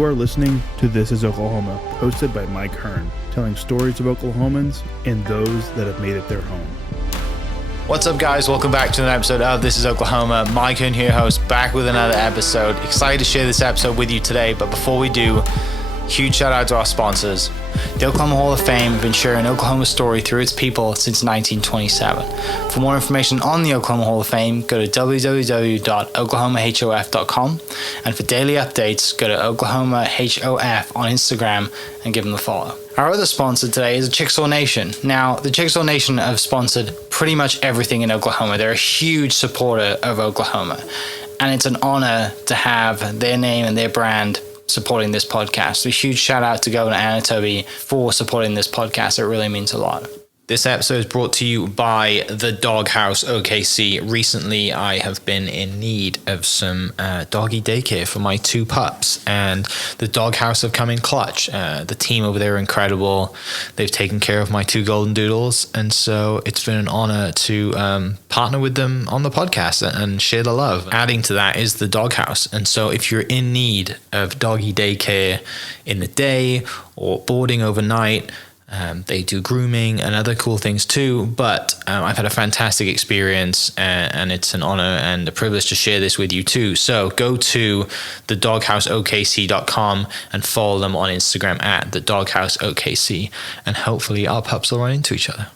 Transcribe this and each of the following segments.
You are listening to This is Oklahoma, hosted by Mike Hearn, telling stories of Oklahomans and those that have made it their home. What's up, guys? Welcome back to an episode of This is Oklahoma. Mike Hearn here, host, back with another episode. Excited to share this episode with you today, but before we do, huge shout out to our sponsors. The Oklahoma Hall of Fame have been sharing Oklahoma's story through its people since 1927. For more information on the Oklahoma Hall of Fame, go to www.oklahomahof.com. And for daily updates, go to oklahomahof on Instagram and give them a follow. Our other sponsor today is the Chickasaw Nation. Now, the Chickasaw Nation have sponsored pretty much everything in Oklahoma. They're a huge supporter of Oklahoma. And it's an honor to have their name and their brand supporting this podcast. So a huge shout out to Governor Anatobi for supporting this podcast. It really means a lot. This episode is brought to you by the Doghouse OKC. Recently, I have been in need of some doggy daycare for my two pups, and the Doghouse have come in clutch. The team over there are incredible. They've taken care of my two golden doodles, and so it's been an honor to partner with them on the podcast and share the love. Adding to that is the Doghouse, and so if you're in need of doggy daycare in the day or boarding overnight, they do grooming and other cool things too, but I've had a fantastic experience, and it's an honor and a privilege to share this with you too. So go to thedoghouseokc.com and follow them on Instagram at thedoghouseokc, and hopefully our pups will run into each other.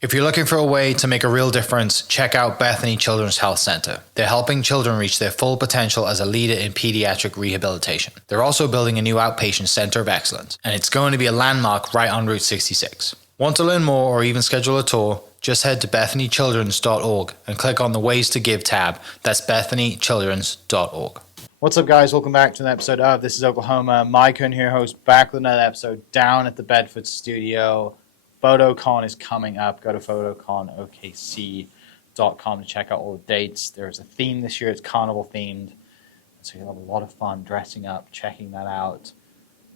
If you're looking for a way to make a real difference, check out Bethany Children's Health Center. They're helping children reach their full potential as a leader in pediatric rehabilitation. They're also building a new outpatient center of excellence, and it's going to be a landmark right on Route 66. Want to learn more or even schedule a tour? Just head to bethanychildrens.org and click on the Ways to Give tab. That's bethanychildrens.org. What's up, guys? Welcome back to an episode of This is Oklahoma. Mike Hearn here, host, back with another episode down at the Bedford studio. PhotoCon is coming up. Go to photoconokc.com to check out all the dates. There's a theme this year. It's carnival themed. So you'll have a lot of fun dressing up, checking that out.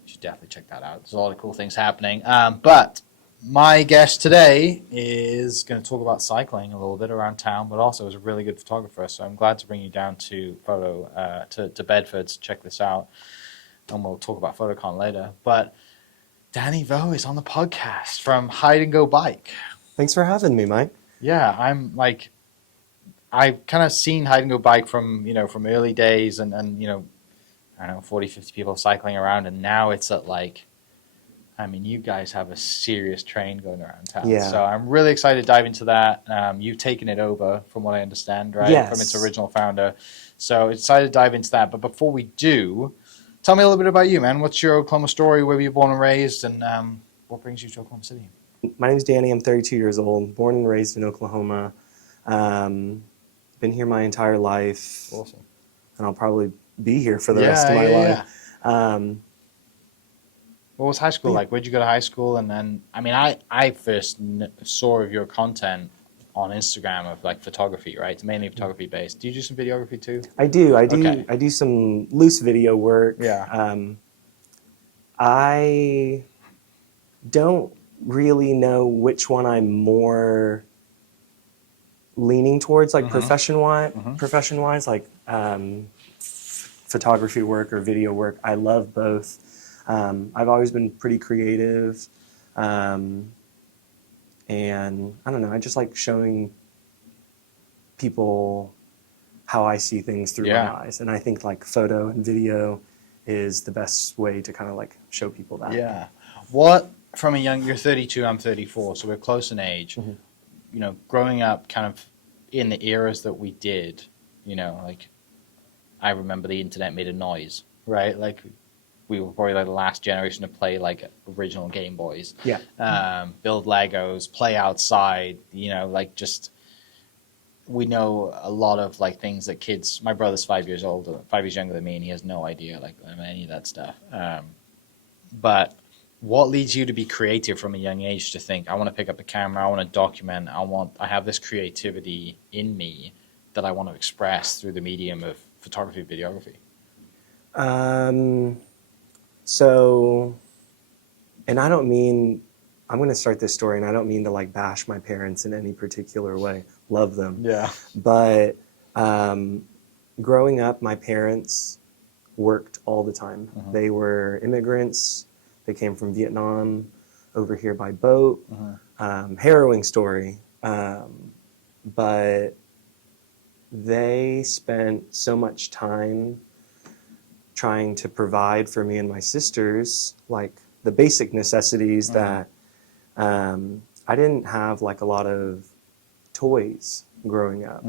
You should definitely check that out. There's a lot of cool things happening. But my guest today is going to talk about cycling a little bit around town, but also is a really good photographer. So I'm glad to bring you down to to Bedford to check this out. And we'll talk about PhotoCon later. But Danny Vo is on the podcast from Hide and Go Bike. Thanks for having me, Mike. Yeah, I've kind of seen Hide and Go Bike from early days and I don't know, 40, 50 people cycling around, and now it's at you guys have a serious train going around town. Yeah. So I'm really excited to dive into that. You've taken it over, from what I understand, right? Yes. From its original founder. So excited to dive into that. But before we do, tell me a little bit about you, man. What's your Oklahoma story? Where were you born and raised, and what brings you to Oklahoma City? My name's Danny. I'm 32 years old, born and raised in Oklahoma. Been here my entire life. Awesome. And I'll probably be here for the rest of my life. Yeah. What was high school like? Where'd you go to high school? And then, I first saw of your content on Instagram of photography, right? It's mainly photography based. Do you do some videography too? I do. Okay. I do some loose video work. Yeah. I don't really know which one I'm more leaning towards, profession-wise, photography work or video work. I love both. I've always been pretty creative. And I don't know, I just like showing people how I see things through my eyes. And I think photo and video is the best way to kind of show people that. Yeah. What, you're 32, I'm 34, so we're close in age. Mm-hmm. Growing up kind of in the eras that we did, I remember the internet made a noise, right? We were probably the last generation to play original Game Boys. Yeah. Build Legos, play outside, we know a lot of things that kids, my brother's 5 years older, 5 years younger than me, and he has no idea any of that stuff. But what leads you to be creative from a young age to think, I want to pick up a camera, I want to document, I have this creativity in me that I want to express through the medium of photography, videography? So, and I'm going to start this story, and I don't mean to bash my parents in any particular way. Love them. Yeah. But growing up, my parents worked all the time. Mhm. They were immigrants. They came from Vietnam over here by boat. Harrowing story. But they spent so much time trying to provide for me and my sisters, like the basic necessities that I didn't have like a lot of toys growing up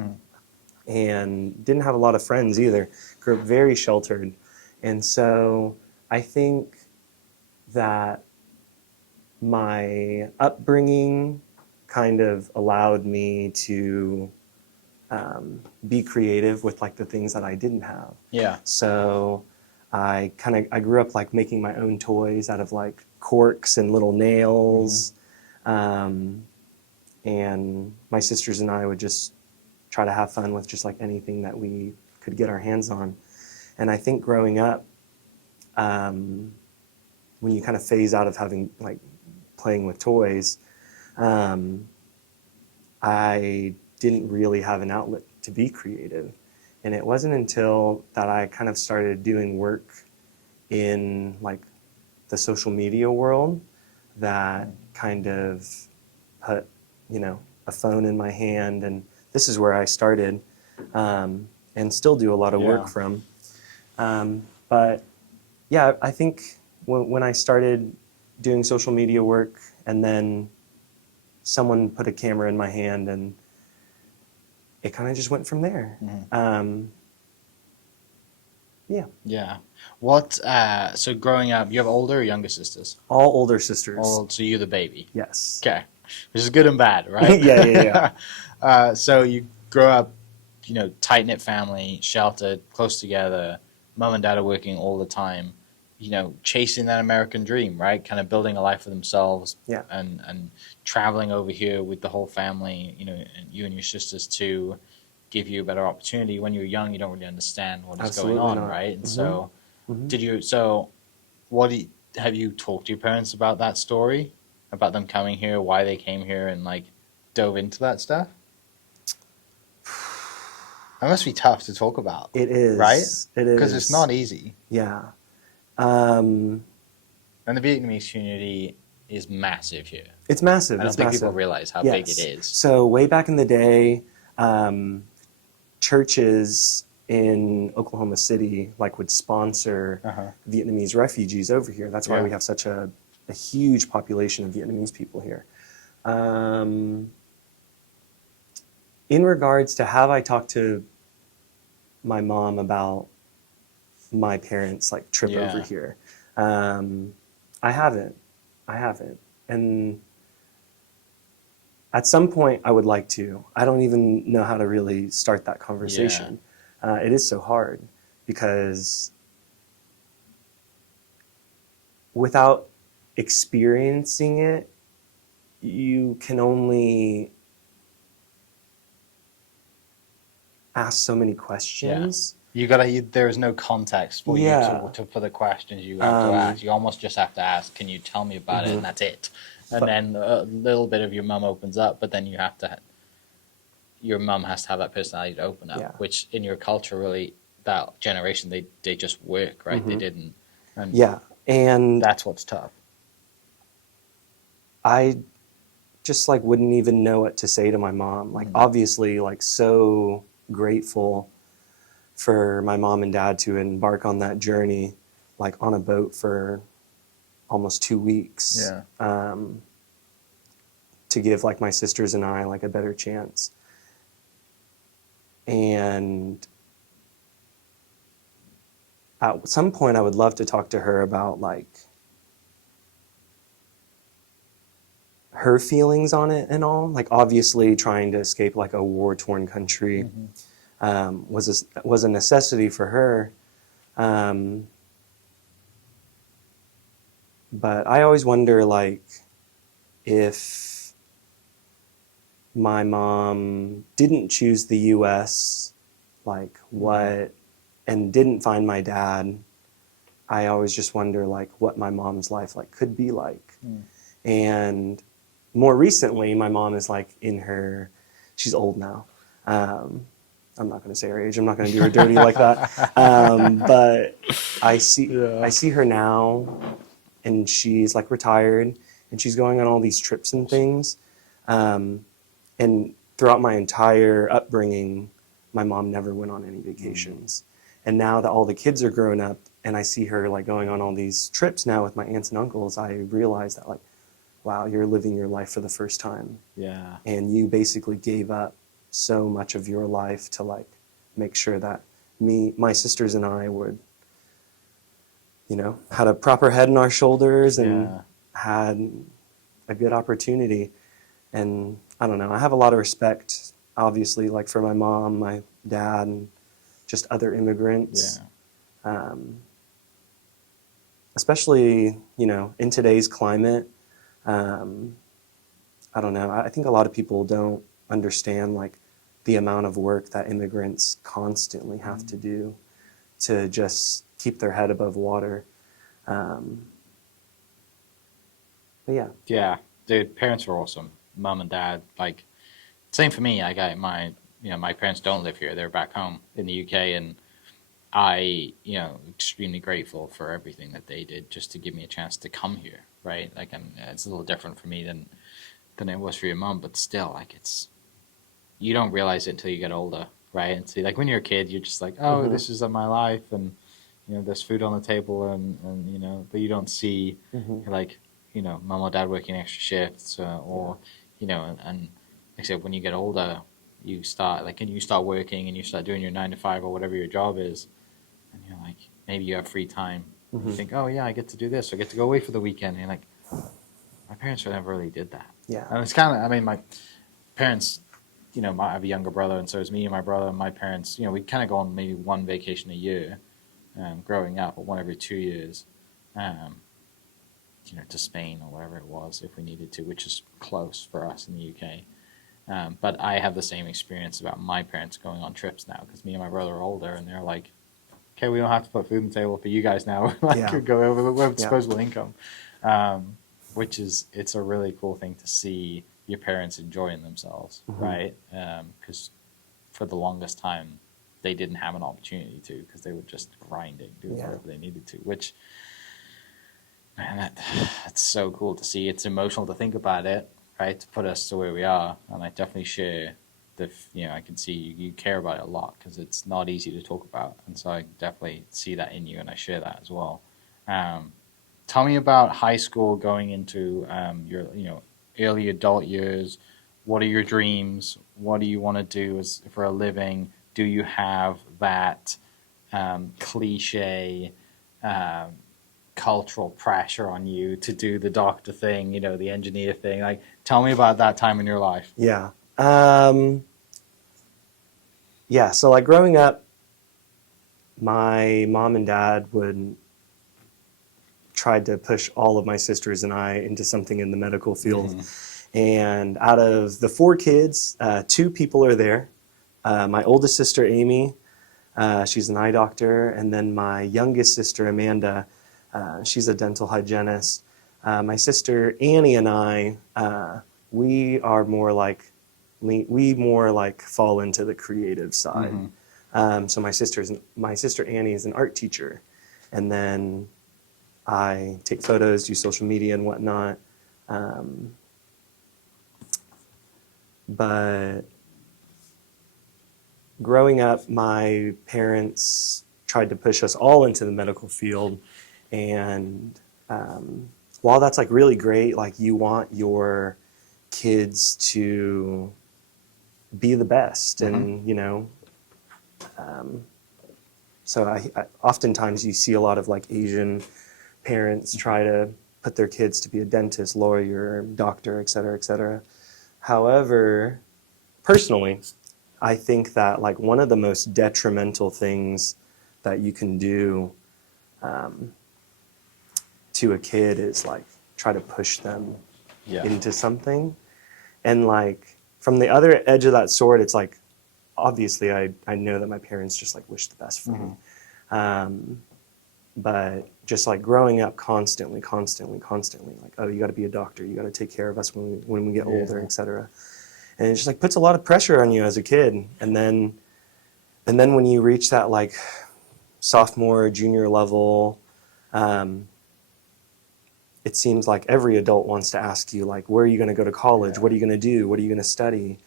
and didn't have a lot of friends either. Grew up very sheltered. And so I think that my upbringing kind of allowed me to be creative with like the things that I didn't have. Yeah. So I grew up like making my own toys out of like corks and little nails. And my sisters and I would just try to have fun with just like anything that we could get our hands on. And I think growing up, when you kind of phase out of having like playing with toys, I didn't really have an outlet to be creative. And it wasn't until that I kind of started doing work in like the social media world that kind of put, a phone in my hand. And this is where I started, and still do a lot of work from. But yeah, I think when I started doing social media work and then someone put a camera in my hand and it kind of just went from there. Yeah. Yeah. So growing up, you have older or younger sisters? All older sisters. So you're the baby. Yes. Okay. Which is good and bad, right? Yeah. So you grow up, tight-knit family, sheltered, close together. Mom and dad are working all the time, chasing that American dream, right? Kind of building a life for themselves. Yeah. And traveling over here with the whole family, and you and your sisters to give you a better opportunity. When you're young, you don't really understand what is Absolutely going on, not. right? And Mhm. so have you talked to your parents about that story? About them coming here, why they came here, and like dove into that stuff? That must be tough to talk about. It is. Right? It is. Because it's not easy. Yeah. And the Vietnamese community is massive here. It's massive. I don't think people realize how big it is. So way back in the day, churches in Oklahoma City would sponsor Vietnamese refugees over here. That's why we have such a huge population of Vietnamese people here. In regards to have I talked to my mom about my parents' trip over here, I haven't. And at some point I would like to. I don't even know how to really start that conversation. It is so hard because without experiencing it, you can only ask so many questions. There is no context for you for the questions you have to ask. You almost just have to ask, can you tell me about it? And that's it. And then a little bit of your mom opens up, but then your mom has to have that personality to open up, which in your culture, really, that generation, they just work, right? They didn't. And and that's what's tough. I just wouldn't even know what to say to my mom. Obviously, so grateful for my mom and dad to embark on that journey, on a boat for almost 2 weeks, to give my sisters and I a better chance. And at some point I would love to talk to her about her feelings on it and all. Obviously trying to escape a war-torn country was a necessity for her. But I always wonder if my mom didn't choose the US, and didn't find my dad, I always just wonder what my mom's life could be like. And more recently, my mom is she's old now. I'm not going to say her age. I'm not going to do her dirty like that. But I see her now, and she's like retired, and she's going on all these trips and things. And throughout my entire upbringing, my mom never went on any vacations. And now that all the kids are grown up, and I see her like going on all these trips now with my aunts and uncles, I realize that like, wow, you're living your life for the first time. Yeah. And you basically gave up so much of your life to like make sure that my sisters and I would, had a proper head on our shoulders and had a good opportunity. And I don't know, I have a lot of respect, obviously, like for my mom, my dad, and just other immigrants. Yeah. Especially, in today's climate. I don't know, I think a lot of people don't understand like the amount of work that immigrants constantly have to do to just keep their head above water. But yeah. Yeah, dude, parents are awesome. Mom and dad, like, same for me. I got my parents don't live here. They're back home in the UK, and I, extremely grateful for everything that they did just to give me a chance to come here, right? Like, it's a little different for me than it was for your mom, but still, like, you don't realize it until you get older, right? And see, like, when you're a kid, you're just like, oh, this is my life, and, there's food on the table, and but you don't see, like, mom or dad working extra shifts, or, and like I said, when you get older, you start working and you start doing your 9 to 5 or whatever your job is, and you're like, maybe you have free time. You think, oh yeah, I get to do this. I get to go away for the weekend. And you're like, my parents never really did that. Yeah. And it's kind of, my parents, I have a younger brother, and so it's me and my brother and my parents. We kind of go on maybe one vacation a year, growing up, or one every 2 years, to Spain or wherever it was if we needed to, which is close for us in the UK. But I have the same experience about my parents going on trips now, because me and my brother are older, and they're like, okay, we don't have to put food on the table for you guys now. Go over with disposable income, which it's a really cool thing to see your parents enjoying themselves, right? Because for the longest time, they didn't have an opportunity to, because they were just grinding, doing whatever they needed to, which, man, that's so cool to see. It's emotional to think about it, right, to put us to where we are. And I definitely share I can see you care about it a lot, because it's not easy to talk about. And so I definitely see that in you, and I share that as well. Tell me about high school, going into your, early adult years. What are your dreams? What do you want to do for a living? Do you have that cliche cultural pressure on you to do the doctor thing, the engineer thing? Like, tell me about that time in your life. Yeah. So like growing up, my mom and dad would try to push all of my sisters and I into something in the medical field. And out of the 4 kids, 2 people are there. My oldest sister, Amy, she's an eye doctor. And then my youngest sister, Amanda, she's a dental hygienist. My sister, Annie, and I, we are more like fall into the creative side. So my sister Annie is an art teacher, and then I take photos, do social media and whatnot. But growing up, my parents tried to push us all into the medical field, and while that's like really great, like you want your kids to be the best, and so I oftentimes you see a lot of like Asian parents try to put their kids to be a dentist, lawyer, doctor, et cetera, et cetera. However, personally, I think that like one of the most detrimental things that you can do to a kid is like try to push them into something. And like from the other edge of that sword, it's like, obviously I know that my parents just like wish the best for me. But just like growing up constantly, like, oh, you got to be a doctor, you got to take care of us when we get older, et cetera. And it just like puts a lot of pressure on you as a kid. And then And then when you reach that like sophomore, junior level, it seems like every adult wants to ask you, like, where are you going to go to college? What are you going to do? What are you going to study?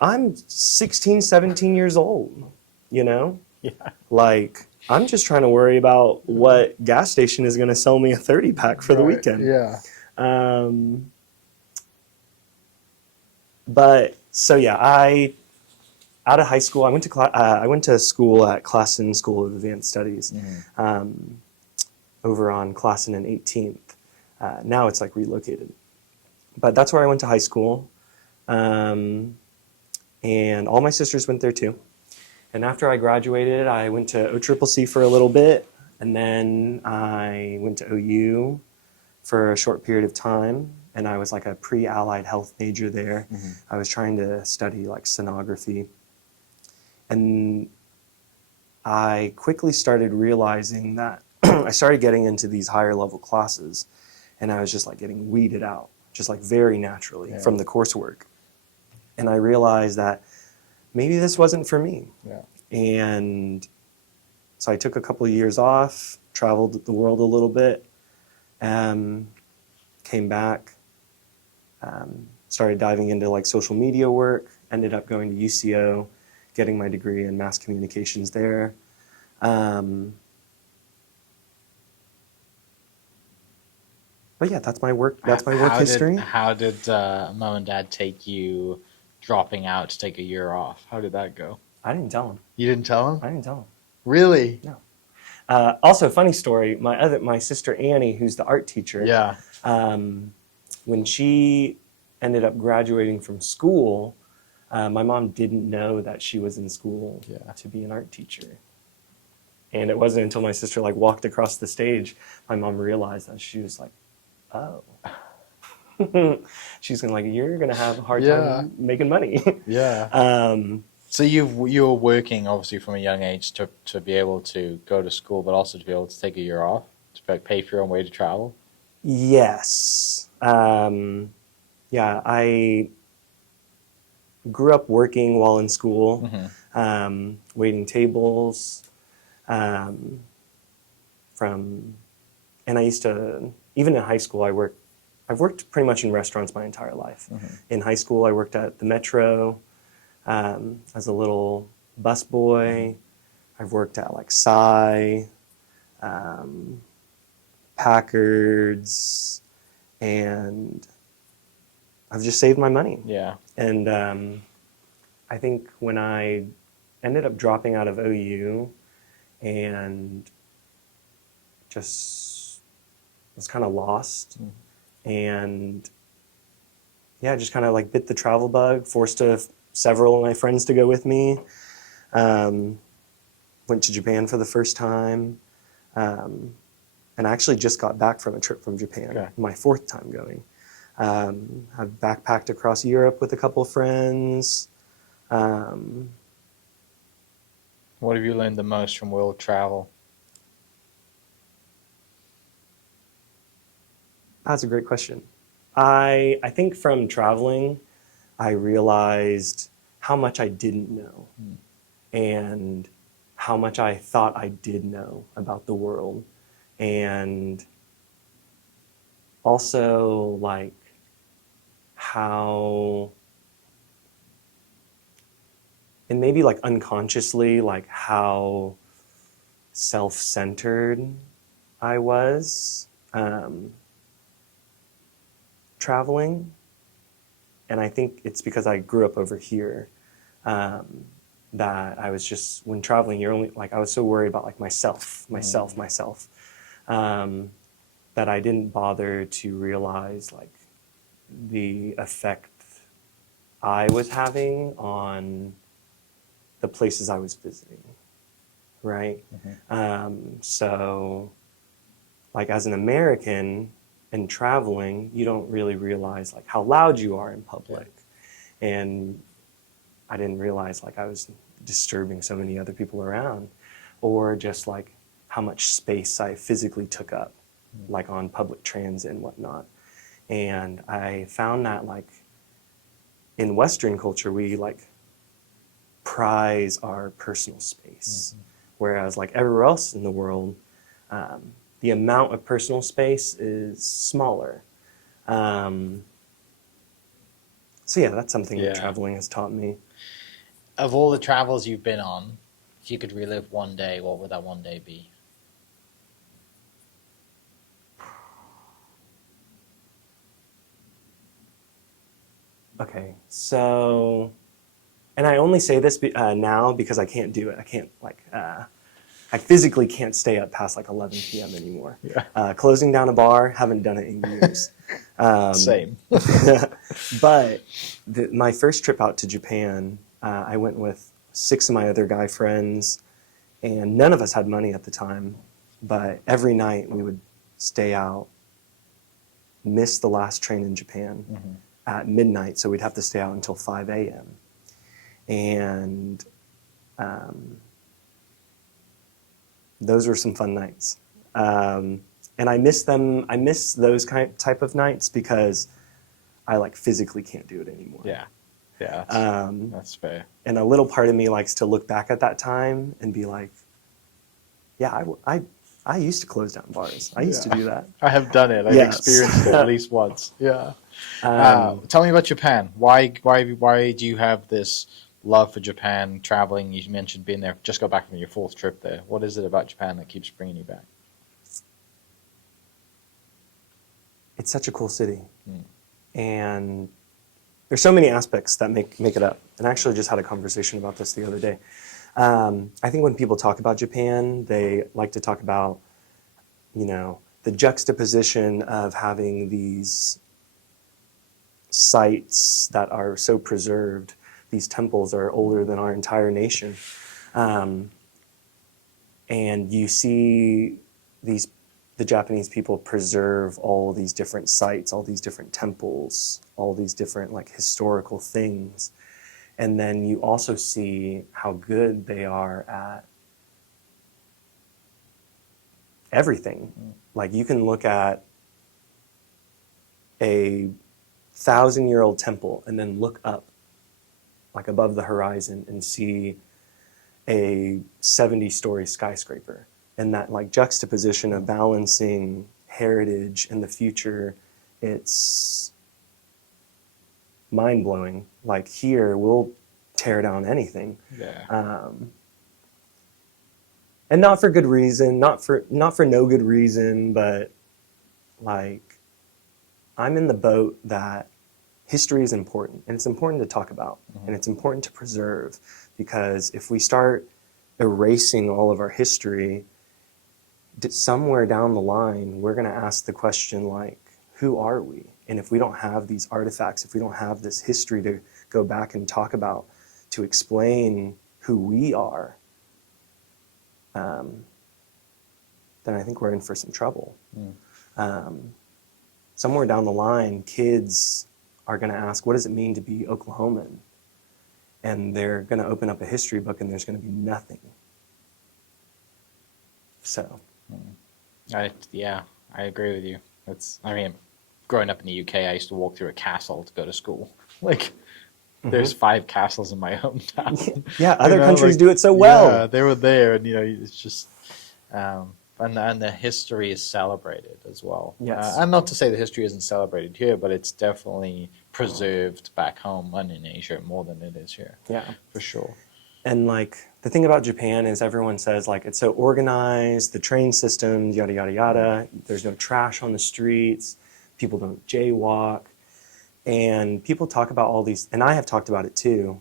I'm 16, 17 years old, you know? Yeah. Like, I'm just trying to worry about what gas station is going to sell me a 30 pack for the Right. weekend. Yeah. But so yeah, out of high school, I went to school at Classen School of Advanced Studies, over on Classen and 18th. Now it's like relocated, but that's where I went to high school, and all my sisters went there too. And after I graduated, I went to OCCC for a little bit, and then I went to OU for a short period of time, and I was like a pre-allied health major there. I was trying to study like sonography. And I quickly started realizing that I started getting into these higher level classes, and I was just like getting weeded out, just like very naturally from the coursework. And I realized that maybe this wasn't for me. Yeah. And so I took a couple of years off, traveled the world a little bit, came back, started diving into like social media work, ended up going to UCO, getting my degree in mass communications there. But yeah, that's my work. That's my work history. How did Mom and Dad take you dropping out to take a year off? How did that go? I didn't tell him. You didn't tell them? I didn't tell him. Really? No. Also, funny story. My sister Annie, who's the art teacher. Yeah. When she ended up graduating from school, my mom didn't know that she was in school to be an art teacher. And it wasn't until my sister like walked across the stage, my mom realized that. She was like, "Oh." She's gonna like, "You're gonna have a hard time making money." Yeah. So you were working obviously from a young age to be able to go to school, but also to be able to take a year off to pay for your own way to travel. Yes. Yeah, I grew up working while in school, waiting tables. And I used to, even in high school, I've worked pretty much in restaurants my entire life. In high school, I worked at the Metro as a little bus boy. I've worked at like Psy, Packard's, and I've just saved my money. Yeah. And I think when I ended up dropping out of OU and just was kind of lost, and yeah, just kind of like bit the travel bug, forced several of my friends to go with me. Went to Japan for the first time. And I actually just got back from a trip from Japan, my fourth time going. I've backpacked across Europe with a couple of friends. What have you learned the most from world travel? That's a great question. I think from traveling, I realized how much I didn't know and how much I thought I did know about the world. And also like how, and maybe like unconsciously, like how self-centered I was traveling. And I think it's because I grew up over here that I was just, when traveling, you're only like, I was so worried about like myself, that I didn't bother to realize like the effect I was having on the places I was visiting, right? So like as an American and traveling, you don't really realize like how loud you are in public. And I didn't realize like I was disturbing so many other people around, or just like how much space I physically took up, like on public transit and whatnot. And I found that like in Western culture, we like prize our personal space. Whereas like everywhere else in the world, the amount of personal space is smaller. So yeah, that's something that Yeah. traveling has taught me. Of all the travels you've been on, if you could relive one day, what would that one day be? Okay, so, and I only say this now because I can't do it. I can't I physically can't stay up past like 11 p.m. anymore. Yeah. Closing down a bar, haven't done it in years. Same. But my first trip out to Japan, I went with 6 of my other guy friends, and none of us had money at the time. But every night we would stay out, miss the last train in Japan at midnight, so we'd have to stay out until 5 a.m. And those were some fun nights. And I miss them. I miss those type of nights because I like physically can't do it anymore. Yeah. Yeah. That's fair. And a little part of me likes to look back at that time and be like, yeah, I used to close down bars. I used to do that. I have done it. I've Yes. experienced it at least once. Yeah. Tell me about Japan. Why do you have this love for Japan, traveling? You mentioned being there. Just got back from your 4th trip there. What is it about Japan that keeps bringing you back? It's such a cool city. And there's so many aspects that make it up. And I actually just had a conversation about this the other day. I think when people talk about Japan, they like to talk about, the juxtaposition of having these sites that are so preserved. These temples are older than our entire nation. And you see the Japanese people preserve all these different sites, all these different temples, all these different like historical things. And then you also see how good they are at everything. Like you can look at a 1,000-year-old temple and then look up like above the horizon and see a 70-story skyscraper. And that like juxtaposition of balancing heritage and the future, it's mind-blowing. Like here, we'll tear down anything. Yeah. And not for good reason, not for no good reason, but like I'm in the boat that history is important, and it's important to talk about, and it's important to preserve, because if we start erasing all of our history, somewhere down the line, we're going to ask the question like, who are we? And if we don't have these artifacts, if we don't have this history to go back and talk about, to explain who we are, then I think we're in for some trouble. Somewhere down the line, kids are going to ask, what does it mean to be Oklahoman? And they're going to open up a history book and there's going to be nothing. So. I agree with you. Growing up in the UK, I used to walk through a castle to go to school. Like, there's 5 castles in my hometown. Yeah, other countries do it so well. Yeah, they were there, and it's just, and the history is celebrated as well. Yes. And not to say the history isn't celebrated here, but it's definitely preserved back home and in Asia more than it is here. Yeah, for sure. And like the thing about Japan is everyone says like it's so organized, the train systems, yada yada yada. There's no trash on the streets. People don't jaywalk. And people talk about all these, and I have talked about it too.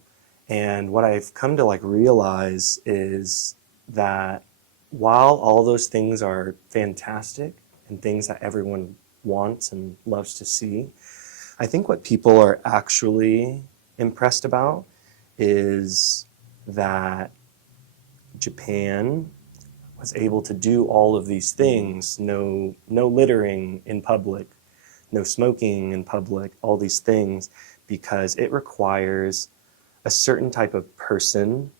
And what I've come to like realize is that while all those things are fantastic and things that everyone wants and loves to see, I think what people are actually impressed about is that Japan was able to do all of these things, no littering in public, no smoking in public, all these things, because it requires a certain type of person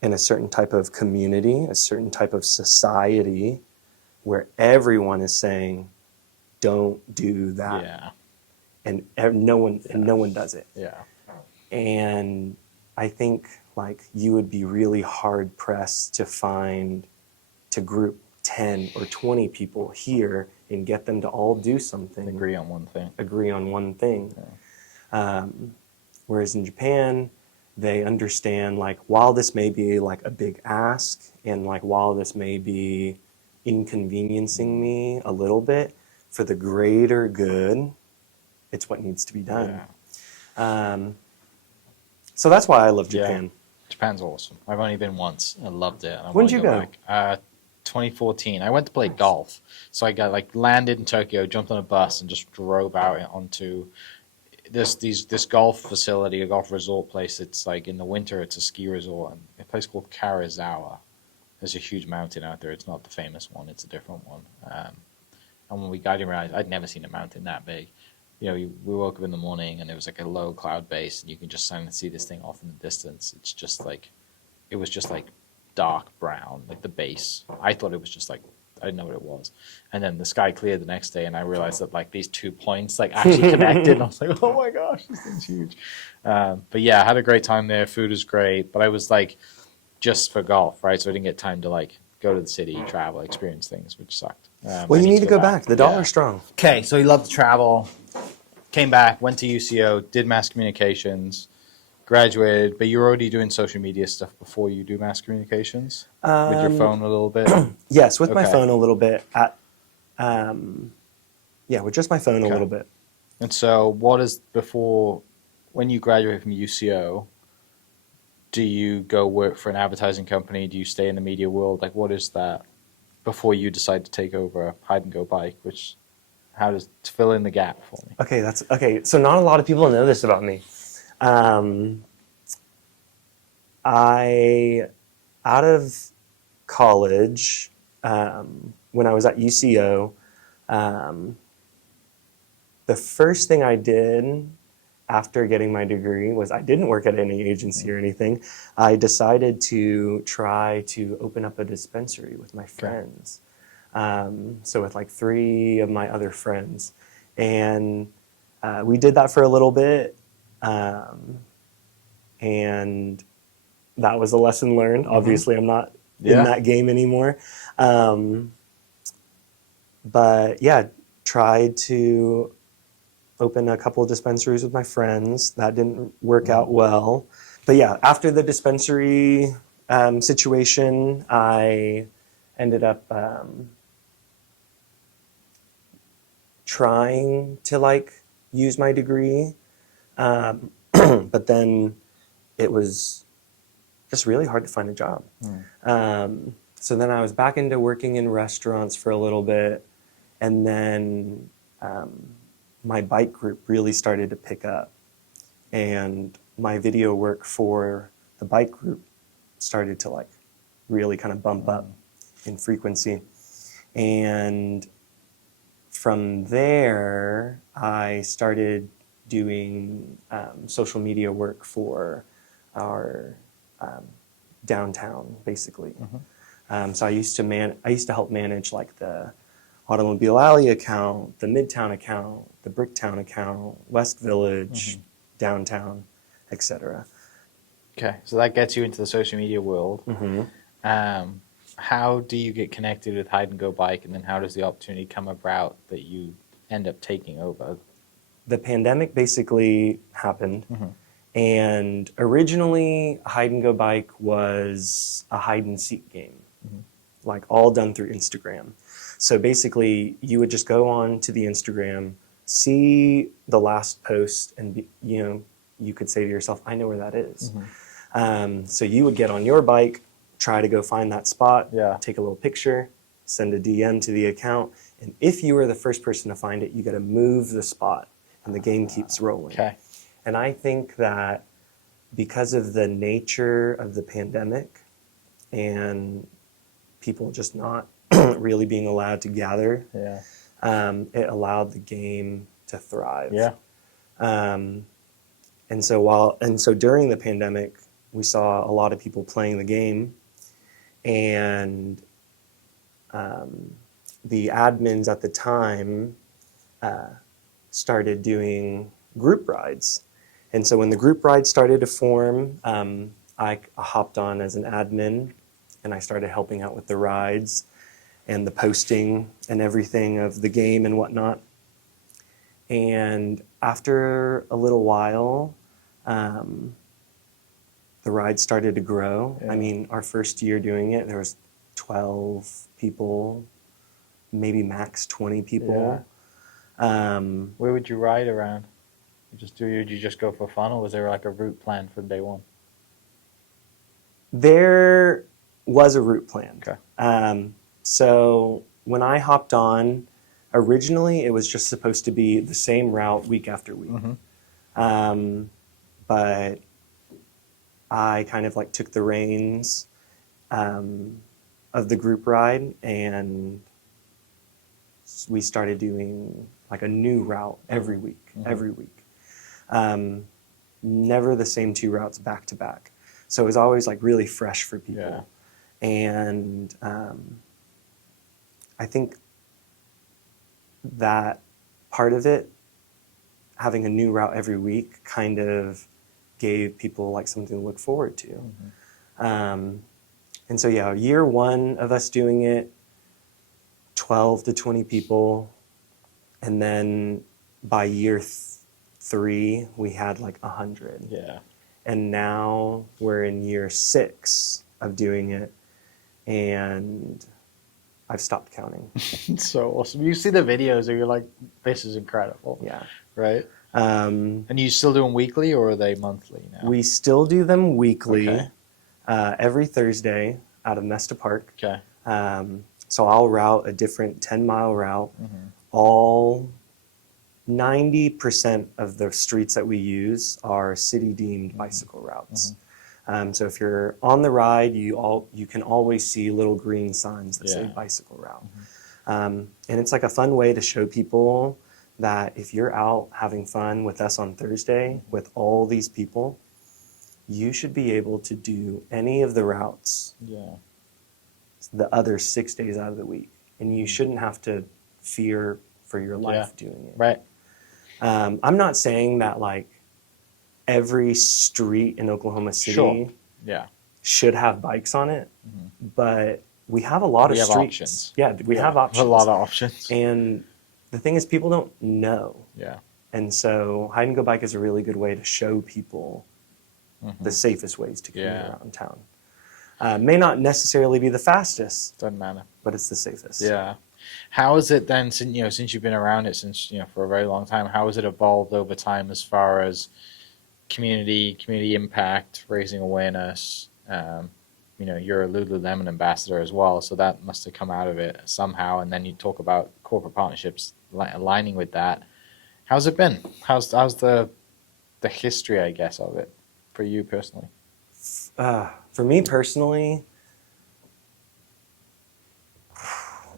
and a certain type of community, a certain type of society where everyone is saying, don't do that. Yeah. And no one does it. Yeah. And I think like you would be really hard pressed to group 10 or 20 people here and get them to all do something. Agree on one thing. Agree on one thing. Whereas in Japan, they understand like while this may be like a big ask and like while this may be inconveniencing me a little bit, for the greater good, it's what needs to be done. Yeah. So that's why I love Japan. Yeah. Japan's awesome. I've only been once. I loved it. And I When'd wanna you go? Back. 2014. I went to play golf. So I got landed in Tokyo, jumped on a bus, and just drove out onto this golf facility, a golf resort place. It's like in the winter, it's a ski resort, and a place called Karazawa. There's a huge mountain out there. It's not the famous one. It's a different one. And when we got in, I'd never seen a mountain that big. We woke up in the morning and there was like a low cloud base, and you can just see this thing off in the distance. It was just like dark brown, like the base. I thought it was just like, I didn't know what it was. And then the sky cleared the next day, and I realized that like these 2 points like actually connected. And I was like, oh my gosh, this thing's huge. But yeah, I had a great time there. Food was great, but I was like just for golf, right? So I didn't get time to like go to the city, travel, experience things, which sucked. Well, you need to go back. The dollar's strong. Okay, so he loved to travel. Came back, went to UCO, did mass communications, graduated, but you're already doing social media stuff before you do mass communications? With your phone a little bit? Yes, with my Okay. phone a little bit. With just my phone a Okay. little bit. And so when you graduate from UCO, do you go work for an advertising company? Do you stay in the media world? Like, what is that before you decide to take over Hide and Go Bike, how does fill in the gap for me? Okay. So not a lot of people know this about me. I, out of college, when I was at UCO, the first thing I did after getting my degree was I didn't work at any agency or anything. I decided to try to open up a dispensary with my friends. So with like 3 of my other friends. And we did that for a little bit. And that was a lesson learned. Obviously, I'm not in that game anymore. But yeah, tried to open a couple of dispensaries with my friends. That didn't work out well. But yeah, after the dispensary situation, I ended up trying to like use my degree. But then it was just really hard to find a job. So then I was back into working in restaurants for a little bit. And then my bike group really started to pick up. And my video work for the bike group started to like really kind of bump up in frequency. And from there, I started doing social media work for our downtown, basically. So I used to help manage like the Automobile Alley account, the Midtown account, the Bricktown account, West Village, downtown, etc. Okay, so that gets you into the social media world. How do you get connected with Hide and Go Bike, and then how does the opportunity come about that you end up taking over? The pandemic basically happened, and originally Hide and Go Bike was a hide and seek game, like all done through Instagram. So basically, you would just go on to the Instagram, see the last post, and you could say to yourself, "I know where that is." So you would get on your bike, try to go find that spot, take a little picture, send a DM to the account, and if you were the first person to find it, you got to move the spot, and the game keeps rolling. Okay. And I think that because of the nature of the pandemic and people just not really being allowed to gather, it allowed the game to thrive. And so during the pandemic, we saw a lot of people playing the game, and the admins at the time started doing group rides. And so when the group ride started to form, I hopped on as an admin, and I started helping out with the rides and the posting and everything of the game and whatnot. And after a little while, the ride started to grow. Yeah. I mean, our first year doing it, there was 12 people, maybe max 20 people. Where would you ride around? Did you just go for fun, or was there like a route planned for day one? There was a route plan. Okay. So when I hopped on, originally it was just supposed to be the same route week after week. But I kind of like took the reins of the group ride, and we started doing like a new route every week, every week. Never the same 2 routes back to back. So it was always like really fresh for people. Yeah. And I think that part of it, having a new route every week, kind of gave people like something to look forward to. And so, yeah, year 1 of us doing it, 12 to 20 people. And then by year 3, we had like 100. Yeah. And now we're in year 6 of doing it, and I've stopped counting. It's so awesome. You see the videos and you're like, this is incredible. Yeah. Right? And you still do them weekly, or are they monthly now? We still do them weekly, Okay. Every Thursday out of Mesta Park. Okay. So I'll route a different 10-mile route. All 90% of the streets that we use are city-deemed bicycle routes. So if you're on the ride, you can always see little green signs that say bicycle route. And it's like a fun way to show people that if you're out having fun with us on Thursday with all these people, you should be able to do any of the routes Yeah. the other 6 days out of the week. And you shouldn't have to fear for your life doing it. Right. I'm not saying that like every street in Oklahoma City Sure. Yeah. should have bikes on it, but we have a lot We of have streets. options. Yeah, we have options. A lot of options. And the thing is, people don't know. Yeah. And so Hide and Go Bike is a really good way to show people the safest ways to commute around town. May not necessarily be the fastest, Doesn't matter. but it's the safest. Yeah. How is it then, since you've been around it for a very long time, how has it evolved over time as far as community impact, raising awareness? You're a Lululemon ambassador as well, so that must have come out of it somehow. And then you talk about corporate partnerships aligning with that. How's it been? How's the history, I guess, of it for you personally? For me personally,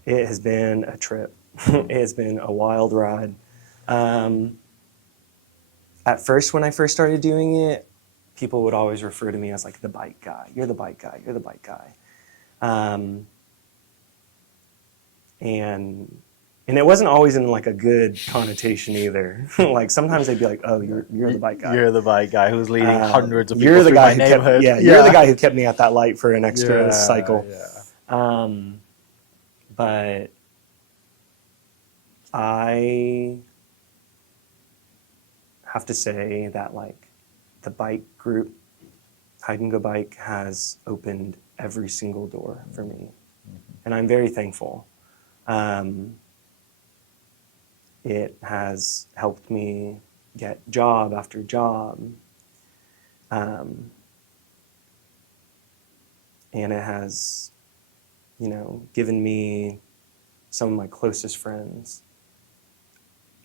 it has been a trip. It has been a wild ride. At first, when I first started doing it, people would always refer to me as like the bike guy. You're the bike guy. You're the bike guy. And it wasn't always in like a good connotation either. Like sometimes they'd be like, "Oh, you're the bike guy. You're the bike guy who's leading hundreds of people You're the through guy my who neighborhood." you're the guy who kept me at that light for an extra cycle." Yeah. But I have to say that like the bike group, Hide and Go Bike, has opened every single door for me, and I'm very thankful. It has helped me get job after job, and it has, given me some of my closest friends.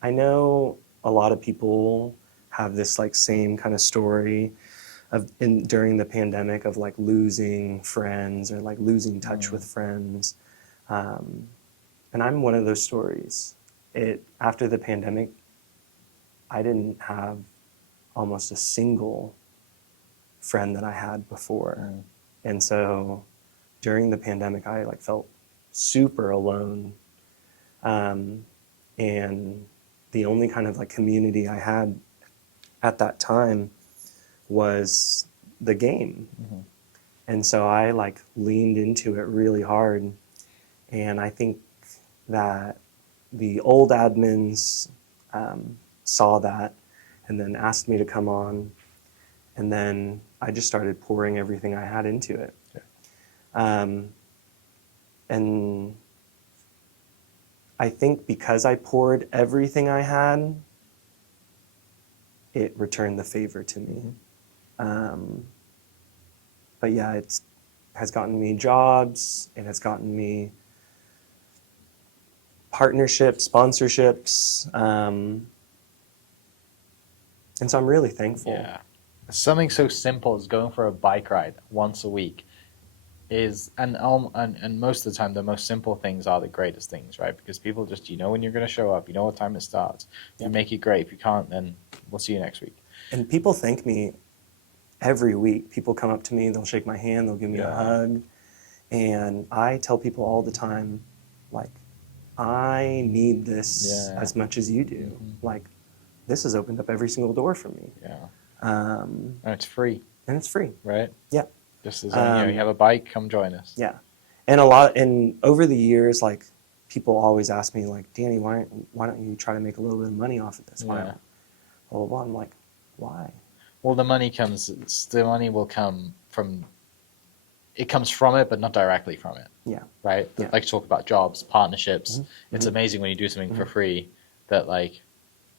I know a lot of people have this like same kind of story during the pandemic of like losing friends or like losing touch with friends. And I'm one of those stories. After the pandemic, I didn't have almost a single friend that I had before. And so during the pandemic, I like felt super alone. And the only kind of like community I had at that time was the game. Mhm. And so I like leaned into it really hard. And I think that the old admins saw that and then asked me to come on. And then I just started pouring everything I had into it. And I think because I poured everything I had, it returned the favor to me. But yeah, it's has gotten me jobs. It has gotten me partnerships, sponsorships, and so I'm really thankful. Yeah. Something so simple as going for a bike ride once a week is, and most of the time, the most simple things are the greatest things, right? Because people just, you know when you're going to show up, you know what time it starts. You make it great. If you can't, then we'll see you next week. And people thank me every week. People come up to me, they'll shake my hand, they'll give me a Yeah. hug. And I tell people all the time, like, I need this Yeah. as much as you do. Mhm. Like, this has opened up every single door for me. Yeah. And And it's free, it's free. right? Yeah. Just as you have a bike, come join us. Yeah. And over the years, like, people always ask me, like, Danny, why don't you try to make a little bit of money off of this? Why Yeah. not? Blah, blah, blah. I'm like, why? Well, the money will come from, it comes from it, but not directly from it. Yeah. Right? Yeah. Like talk about jobs, partnerships. Mhm. It's Mhm. amazing when you do something for free that like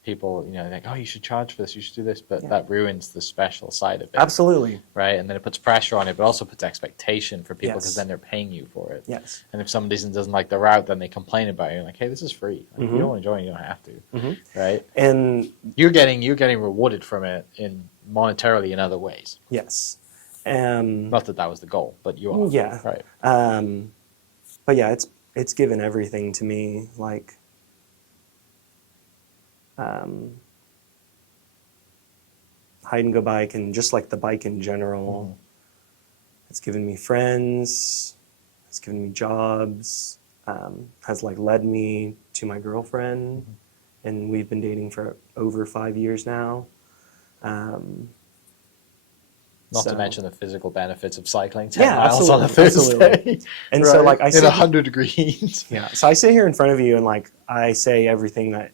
people, like, oh, you should charge for this, you should do this, but Yeah. that ruins the special side of it. Absolutely. Right? And then it puts pressure on it, but also puts expectation for people because Yes. then they're paying you for it. Yes. And if somebody doesn't like the route, then they complain about it. You're like, hey, this is free. Like, If Mhm. you don't want to join, you don't have to. Mhm. Right? And You're getting rewarded from it in monetarily in other ways. yes. Not that was the goal, but you are. Yeah. Right. But yeah, it's given everything to me. Like, Hide and Go Bike, and just like the bike in general, Mhm. it's given me friends, it's given me jobs, has like led me to my girlfriend, and we've been dating for over 5 years now. Not to So- mention the physical benefits of cycling 10 Yeah, miles on a absolutely, Thursday. absolutely. And so, like, I in sit- 100 degrees. Yeah. So I sit here in front of you and like I say everything that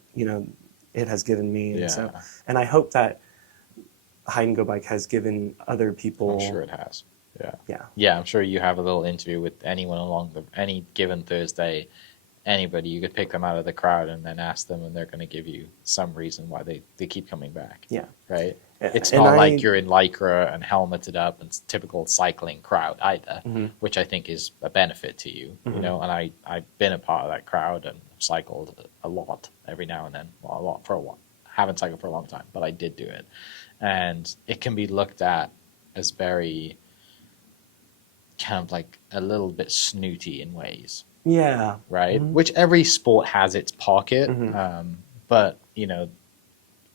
it has given me, and so Yeah. and I hope that Hide and Go Bike has given other people. I'm sure it has. Yeah. Yeah. Yeah, I'm sure you have a little interview with anyone along any given Thursday. Anybody, you could pick them out of the crowd and then ask them, and they're going to give you some reason why they keep coming back. Yeah. Right? It's And not I- like you're in Lycra and helmeted up and typical cycling crowd either, Mhm. which I think is a benefit to you, Mhm. and I've been a part of that crowd and cycled a lot every now and then. Well, a lot for a while. Haven't cycled for a long time, but I did do it. And it can be looked at as very kind of like a little bit snooty in ways, Yeah. right? Mhm. Which every sport has its pocket, Mhm. but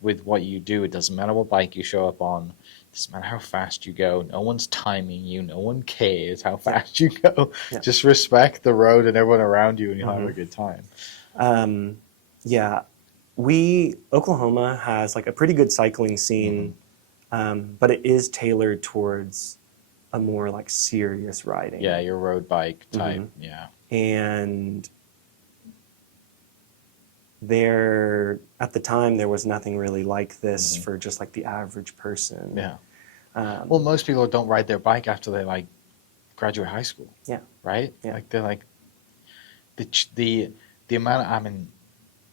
with what you do, it doesn't matter what bike you show up on, it doesn't matter how fast you go. No one's timing you. No one cares how fast you go. Yeah. Just respect the road and everyone around you, and you'll have a Mhm. good time. Yeah. Oklahoma has like a pretty good cycling scene, but it is tailored towards a more like serious riding. Yeah, your road bike type. Mhm. Yeah, And at the time, there was nothing really like this for just like the average person. yeah. Um, Well, most people don't ride their bike after they like graduate high school. Yeah. Right. Yeah. Like they're like the amount.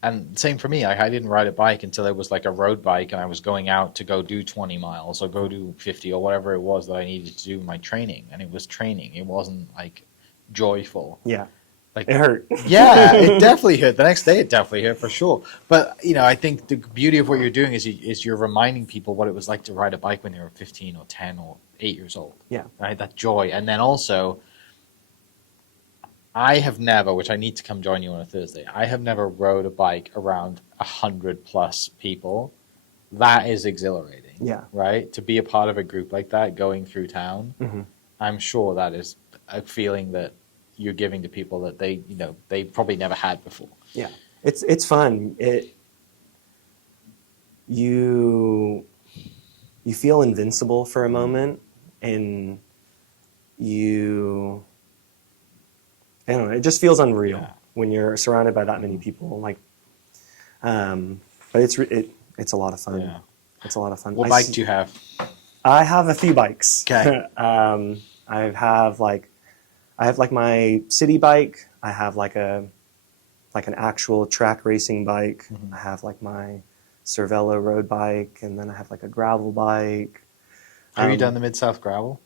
And same for me. I didn't ride a bike until it was like a road bike, and I was going out to go do 20 miles or go do 50 or whatever it was that I needed to do my training. And it was training. It wasn't like joyful. yeah. Like It hurt. yeah, it definitely hurt. The next day, it definitely hurt for sure. But I think the beauty of what you're doing is you're reminding people what it was like to ride a bike when they were 15 or 10 or 8 years old. Yeah. Right, that joy, and then also, I have never, which I need to come join you on a Thursday. I have never rode a bike around 100+ people. That is exhilarating. Yeah. Right, to be a part of a group like that going through town. Mhm. I'm sure that is a feeling that you're giving to people that they probably never had before. Yeah. It's fun. You you feel invincible for a moment, and you, I don't know, it just feels unreal Yeah. when you're surrounded by that many people. Like, but it's a lot of fun. Yeah. It's a lot of fun. What bike do you have? I have a few bikes. Okay. I have like my city bike. I have like an actual track racing bike. Mhm. I have like my Cervelo road bike, and then I have like a gravel bike. Have you Um, done the Mid-South gravel?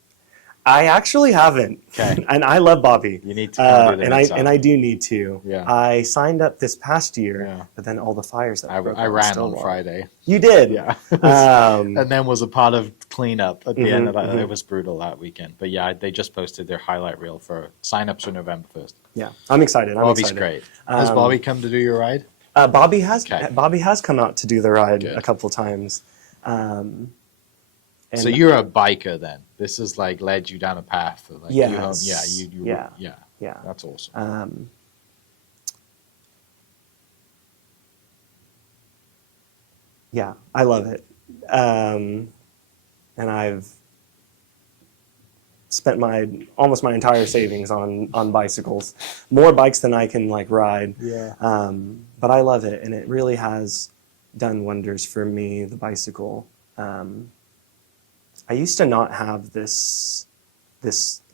I actually haven't. Okay. And I love Bobby. You need to come do the and Mid-South. I do need to. Yeah. I signed up this past year, Yeah. but then all the fires that I broke out ran in on Stillwater. Friday. You did. Yeah. Um, And then was a part of cleanup at the end of that. Mhm, mhm. It was brutal that weekend. But yeah, they just posted their highlight reel for sign-ups for November 1st. yeah, I'm excited. Bobby's excited. great. Has Um, Bobby come to do your ride? Bobby has Okay. come out to do the ride Good. a couple times. And So you're a biker then. This has like led you down a path. Of, like, you Yes. yeah. yeah. That's awesome. Yeah, I love it. And I've spent almost my entire savings on bicycles, more bikes than I can like ride. Yeah. But I love it, and it really has done wonders for me, the bicycle. I used to not have this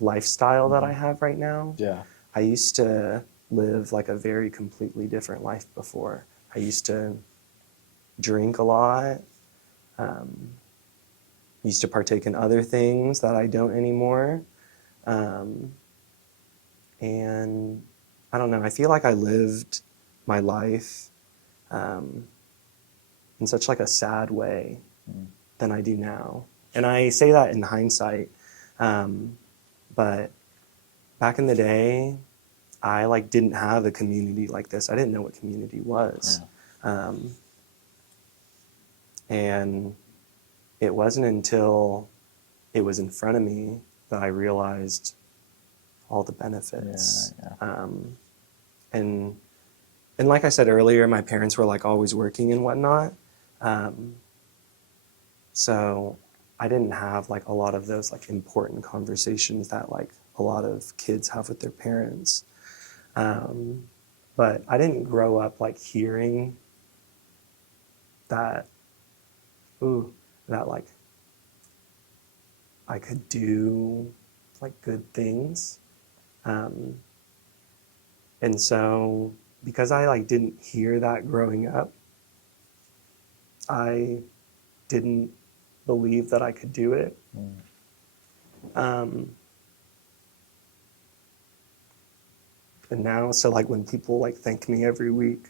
lifestyle that I have right now. Yeah. I used to live like a very completely different life before. I used to drink a lot. Used to partake in other things that I don't anymore. And I don't know, I feel like I lived my life in such like a sad way than I do now. And I say that in hindsight. But back in the day, I like didn't have a community like this. I didn't know what community was. And it wasn't until it was in front of me that I realized all the benefits. Yeah. And like I said earlier, my parents were like always working and whatnot. So I didn't have like a lot of those like important conversations that like a lot of kids have with their parents. But I didn't grow up like hearing that, that like I could do like good things. And so because I like didn't hear that growing up, I didn't believe that I could do it. And now, so like when people like thank me every week,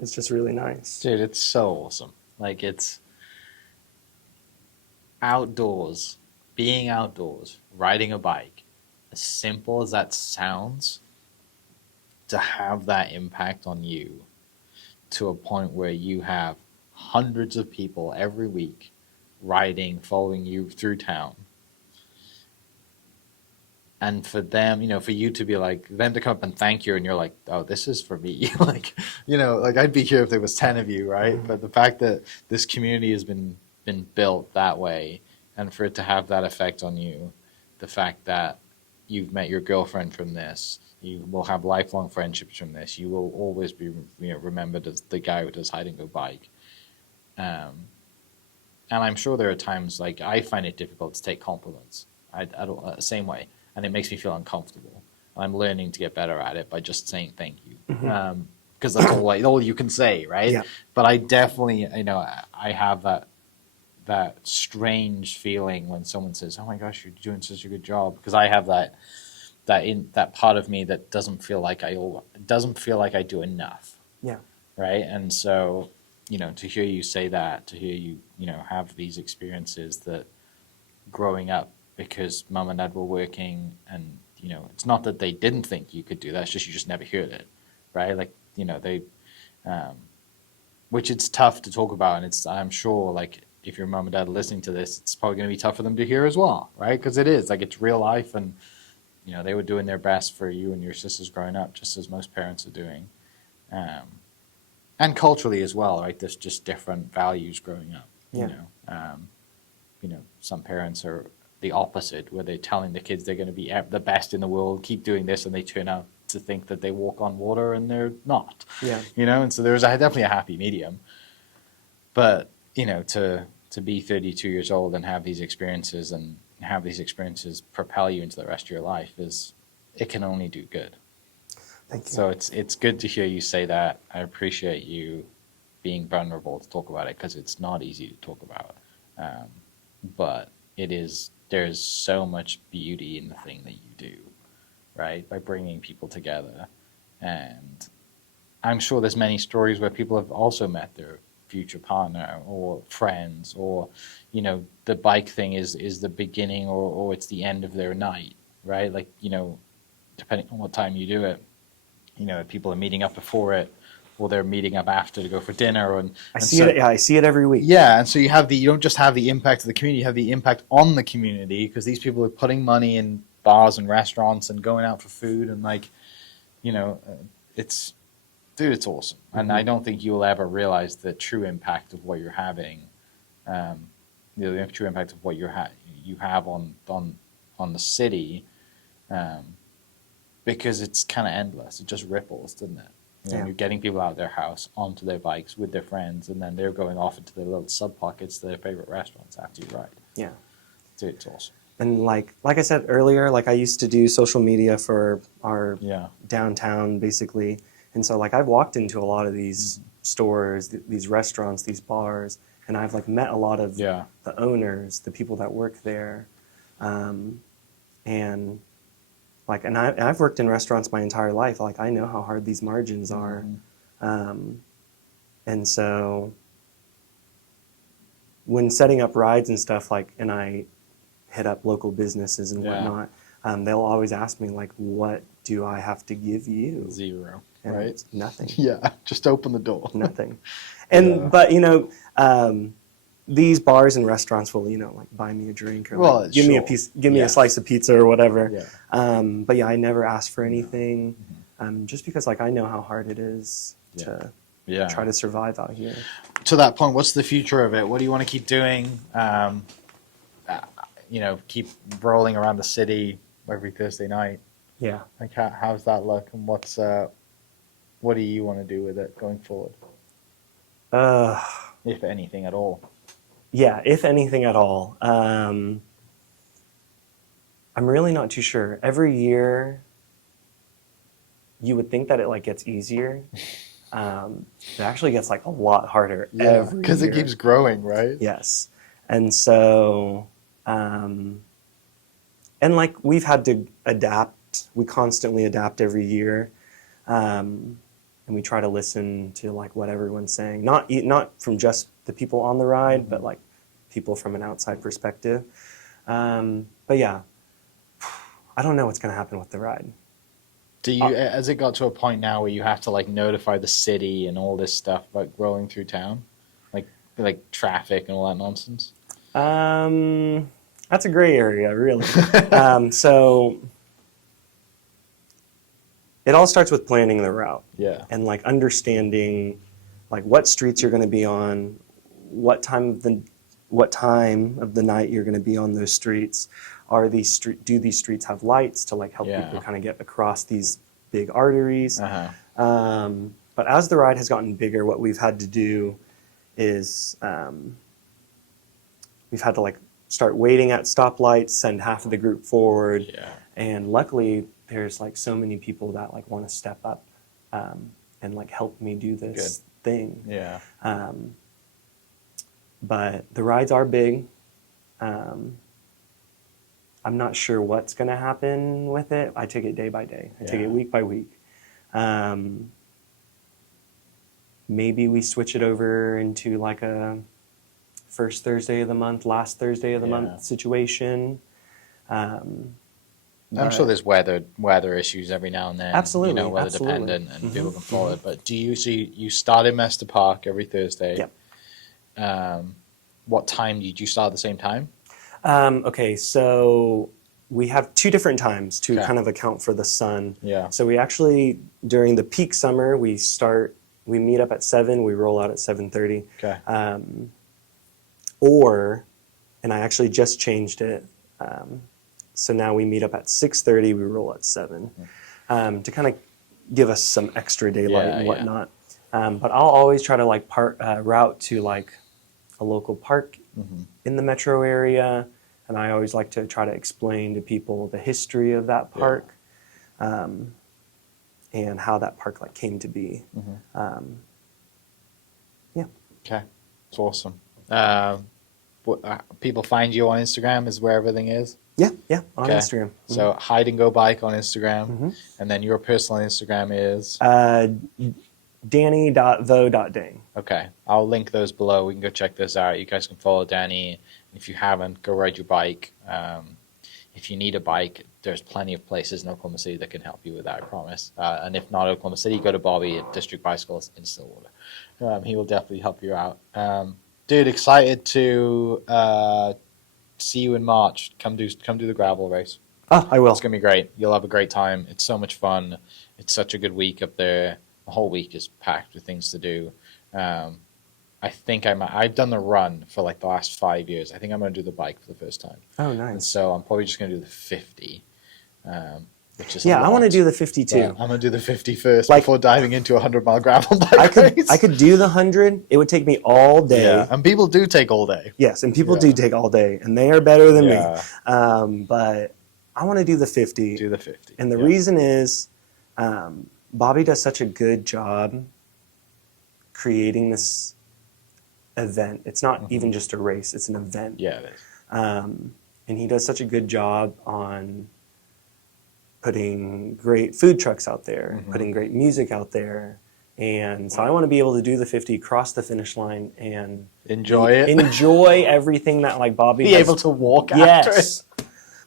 it's just really nice. Dude, it's so awesome. Like it's outdoors, being outdoors, riding a bike, as simple as that sounds, to have that impact on you to a point where you have hundreds of people every week riding, following you through town. And for them, for you to be like, them to come up and thank you, and you're like, oh, this is for me. like, like I'd be here if there was 10 of you, right? Mm-hmm. But the fact that this community has been built that way, and for it to have that effect on you, the fact that you've met your girlfriend from this, you will have lifelong friendships from this, you will always be remembered as the guy who does hide and go bike. And I'm sure there are times, like, I find it difficult to take compliments. I don't, same way. And it makes me feel uncomfortable. I'm learning to get better at it by just saying thank you, because that's all you can say, right? Yeah. But I definitely, I have that strange feeling when someone says, "Oh my gosh, you're doing such a good job," because I have that part of me that doesn't feel like I do enough. Yeah. Right, and so to hear you say that, to hear you have these experiences that growing up, because mum and dad were working, and it's not that they didn't think you could do that, it's just you just never heard it, right? Like they which it's tough to talk about, and I'm sure like if your mum and dad are listening to this, it's probably going to be tough for them to hear as well, right? Because it is like, it's real life, and they were doing their best for you and your sisters growing up, just as most parents are doing. and culturally as well, right? There's just different values growing up. Yeah. You know, some parents are the opposite, where they're telling the kids they're going to be the best in the world, keep doing this, and they turn out to think that they walk on water and they're not. Yeah. You know, and so there's definitely a happy medium. But you know, to be 32 years old and have these experiences and have these experiences propel you into the rest of your life it can only do good. Thank you. So it's good to hear you say that. I appreciate you being vulnerable to talk about it, because it's not easy to talk about. But there's so much beauty in the thing that you do, right? By bringing people together. And I'm sure there's many stories where people have also met their future partner or friends, or, you know, the bike thing is the beginning or it's the end of their night, right? Like, you know, depending on what time you do it, you know, people are meeting up before it, or they're meeting up after to go for dinner. I see it every week. Yeah, and so you don't just have the impact of the community, you have the impact on the community, because these people are putting money in bars and restaurants and going out for food, and like, you know, it's awesome. And I don't think you'll ever realize the true impact of what you're having, the true impact of what you have on the city, because it's kind of endless. It just ripples, doesn't it? You know, Yeah. You're getting people out of their house onto their bikes with their friends, and then they're going off into their little sub pockets to their favorite restaurants after you ride. Yeah. Dude, it's awesome. And like I said earlier, like I used to do social media for our Yeah. downtown, basically. And so like I've walked into a lot of these stores, these restaurants, these bars, and I've like met a lot of Yeah. the owners, the people that work there. And like, and I've worked in restaurants my entire life. Like I know how hard these margins are. And so when setting up rides and stuff, like, and I hit up local businesses and Yeah. whatnot, they'll always ask me like, what do I have to give you? 0, And right? it's nothing. Yeah, just open the door. Nothing. And Yeah. but you know, these bars and restaurants will, you know, like buy me a drink or Well, like, give me a sure. piece, give me Yeah. a slice of pizza or whatever. Yeah. But yeah, I never ask for anything, just because like I know how hard it is to Yeah. try to survive out here. To that point, what's the future of it? What do you want to keep doing? You know, keep rolling around the city every Thursday night. Yeah. Like, how's that look? And what do you want to do with it going forward, if anything at all? Yeah, if anything at all. I'm really not too sure. Every year, you would think that it like gets easier. It actually gets like a lot harder every because it year. keeps growing, right? Yes. And so, and like we've had to adapt. We constantly adapt every year. And we try to listen to like what everyone's saying, not from just the people on the ride, but like people from an outside perspective. But yeah, I don't know what's going to happen with the ride. Do you, has it got to a point now where you have to like notify the city and all this stuff about rolling through town, like traffic and all that nonsense? That's a gray area, really. So it all starts with planning the route. Yeah. And like understanding like what streets you're going to be on, what time of the night you're going to be on those streets. Do these streets have lights to like help people kind of get across these big arteries? But as the ride has gotten bigger, what we've had to do is we've had to like start waiting at stoplights, send half of the group forward, and luckily there's like so many people that like want to step up and like help me do this thing. Yeah. But the rides are big. I'm not sure what's going to happen with it. I take it day by day. I take it week by week. Maybe we switch it over into like a first Thursday of the month, last Thursday of the month situation. I'm sure there's weather issues every now and then. Absolutely, You know, weather absolutely. dependent, and people can follow it. But you start in Mester Park every Thursday. Yep. What time did you start at the same time? Okay, so we have two different times to Okay. kind of account for the sun. Yeah. So we actually, during the peak summer, we start we meet up at 7, we roll out at 7:30. Okay. And I actually just changed it. So now we meet up at 6:30, we roll at 7, to kind of give us some extra daylight and whatnot. But I'll always try to like route to like a local park in the metro area, and I always like to try to explain to people the history of that park, and how that park like came to be. Okay. It's awesome. People find you on Instagram is where everything is. Yeah, on Okay. Instagram. So Hide and Go Bike on Instagram, and then your personal Instagram is. Danny.tho.dang. Okay, I'll link those below. We can go check this out. You guys can follow Danny. If you haven't, go ride your bike. If you need a bike, there's plenty of places in Oklahoma City that can help you with that, I promise. And if not Oklahoma City, go to Bobby at District Bicycles in Stillwater. He will definitely help you out. Dude, excited to see you in March. Come do the gravel race. Oh, I will. It's gonna be great. You'll have a great time. It's so much fun. It's such a good week up there. The whole week is packed with things to do. I think I've done the run for like the last 5 years. I think I'm going to do the bike for the first time. Oh, And nice. so I'm probably just going to do the 50, which is Yeah, I want to do the but 52. I'm going to do the 50 first Like- before diving into a 100-mile gravel bike race. I could do the 100. It would take me all day. Yeah, and people do take all day. Yes, and people Yeah. do take all day, and they are better than Yeah. me. But I want to do the 50. Do the 50. And the Yeah. reason is Bobby does such a good job creating this event. It's not even just a race, it's an event. Yeah, it is. And he does such a good job on putting great food trucks out there, putting great music out there. And so I want to be able to do the 50, cross the finish line, and Enjoy it. enjoy everything that like Bobby Be has. able to walk after it. Yes.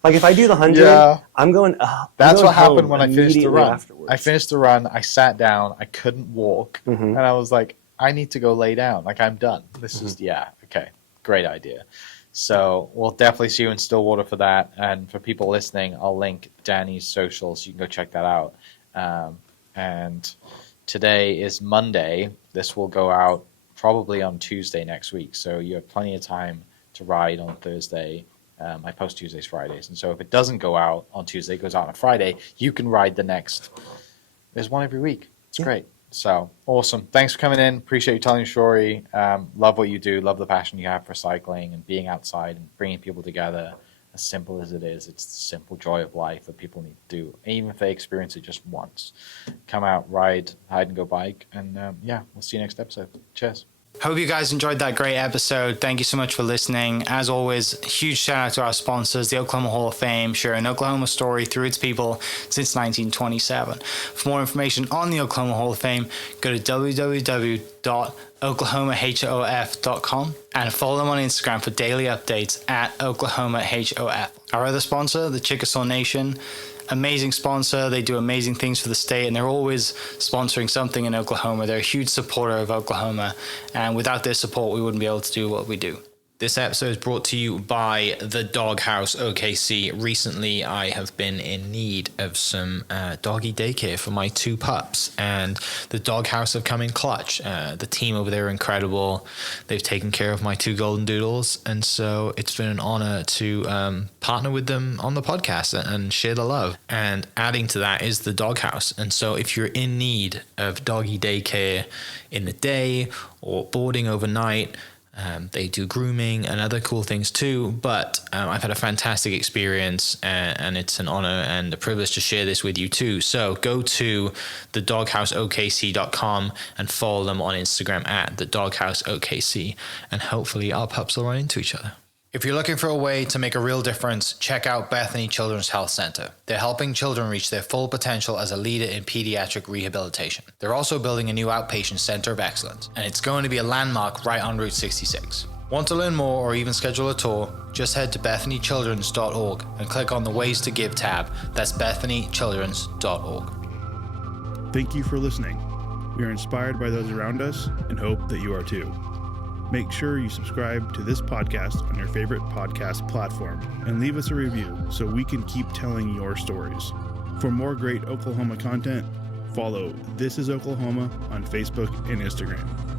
Like if I do the 100, Yeah. I'm going. That's I'm what going happened home when I finished the immediately run. afterwards. I finished the run. I sat down. I couldn't walk, and I was like, I need to go lay down. Like I'm done. This is okay. Great idea. So we'll definitely see you in Stillwater for that. And for people listening, I'll link Danny's socials. You can go check that out. And today is Monday. This will go out probably on Tuesday next week. So you have plenty of time to ride on Thursday. I post Tuesdays, Fridays. And so if it doesn't go out on Tuesday, it goes out on Friday, you can ride the next. There's one every week. It's great. So awesome. Thanks for coming in. Appreciate you telling your story. Love what you do. Love the passion you have for cycling and being outside and bringing people together. As simple as it is, it's the simple joy of life that people need to do, even if they experience it just once. Come out, ride, hide and go bike. And we'll see you next episode. Cheers. Hope you guys enjoyed that great episode. Thank you so much for listening. As always, huge shout out to our sponsors, the Oklahoma Hall of Fame, sharing Oklahoma story through its people since 1927. For more information on the Oklahoma Hall of Fame, go to www.oklahomahof.com and follow them on Instagram for daily updates at oklahomahof. Our other sponsor, the Chickasaw Nation, amazing sponsor. They do amazing things for the state, and they're always sponsoring something in Oklahoma. They're a huge supporter of Oklahoma, and without their support, we wouldn't be able to do what we do. This episode is brought to you by the Doghouse OKC. Recently, I have been in need of some doggy daycare for my 2 pups, and the Doghouse have come in clutch. The team over there are incredible. They've taken care of my 2 golden doodles, and so it's been an honor to partner with them on the podcast and share the love. And adding to that is the Doghouse. And so if you're in need of doggy daycare in the day or boarding overnight, they do grooming and other cool things too, but I've had a fantastic experience, and it's an honor and a privilege to share this with you too. So go to thedoghouseokc.com and follow them on Instagram at thedoghouseokc, and hopefully our pups will run into each other. If you're looking for a way to make a real difference, check out Bethany Children's Health Center. They're helping children reach their full potential as a leader in pediatric rehabilitation. They're also building a new outpatient center of excellence, and it's going to be a landmark right on Route 66. Want to learn more or even schedule a tour? Just head to bethanychildrens.org and click on the Ways to Give tab. That's bethanychildrens.org. Thank you for listening. We are inspired by those around us and hope that you are too. Make sure you subscribe to this podcast on your favorite podcast platform and leave us a review so we can keep telling your stories. For more great Oklahoma content, Follow This Is Oklahoma on Facebook and Instagram.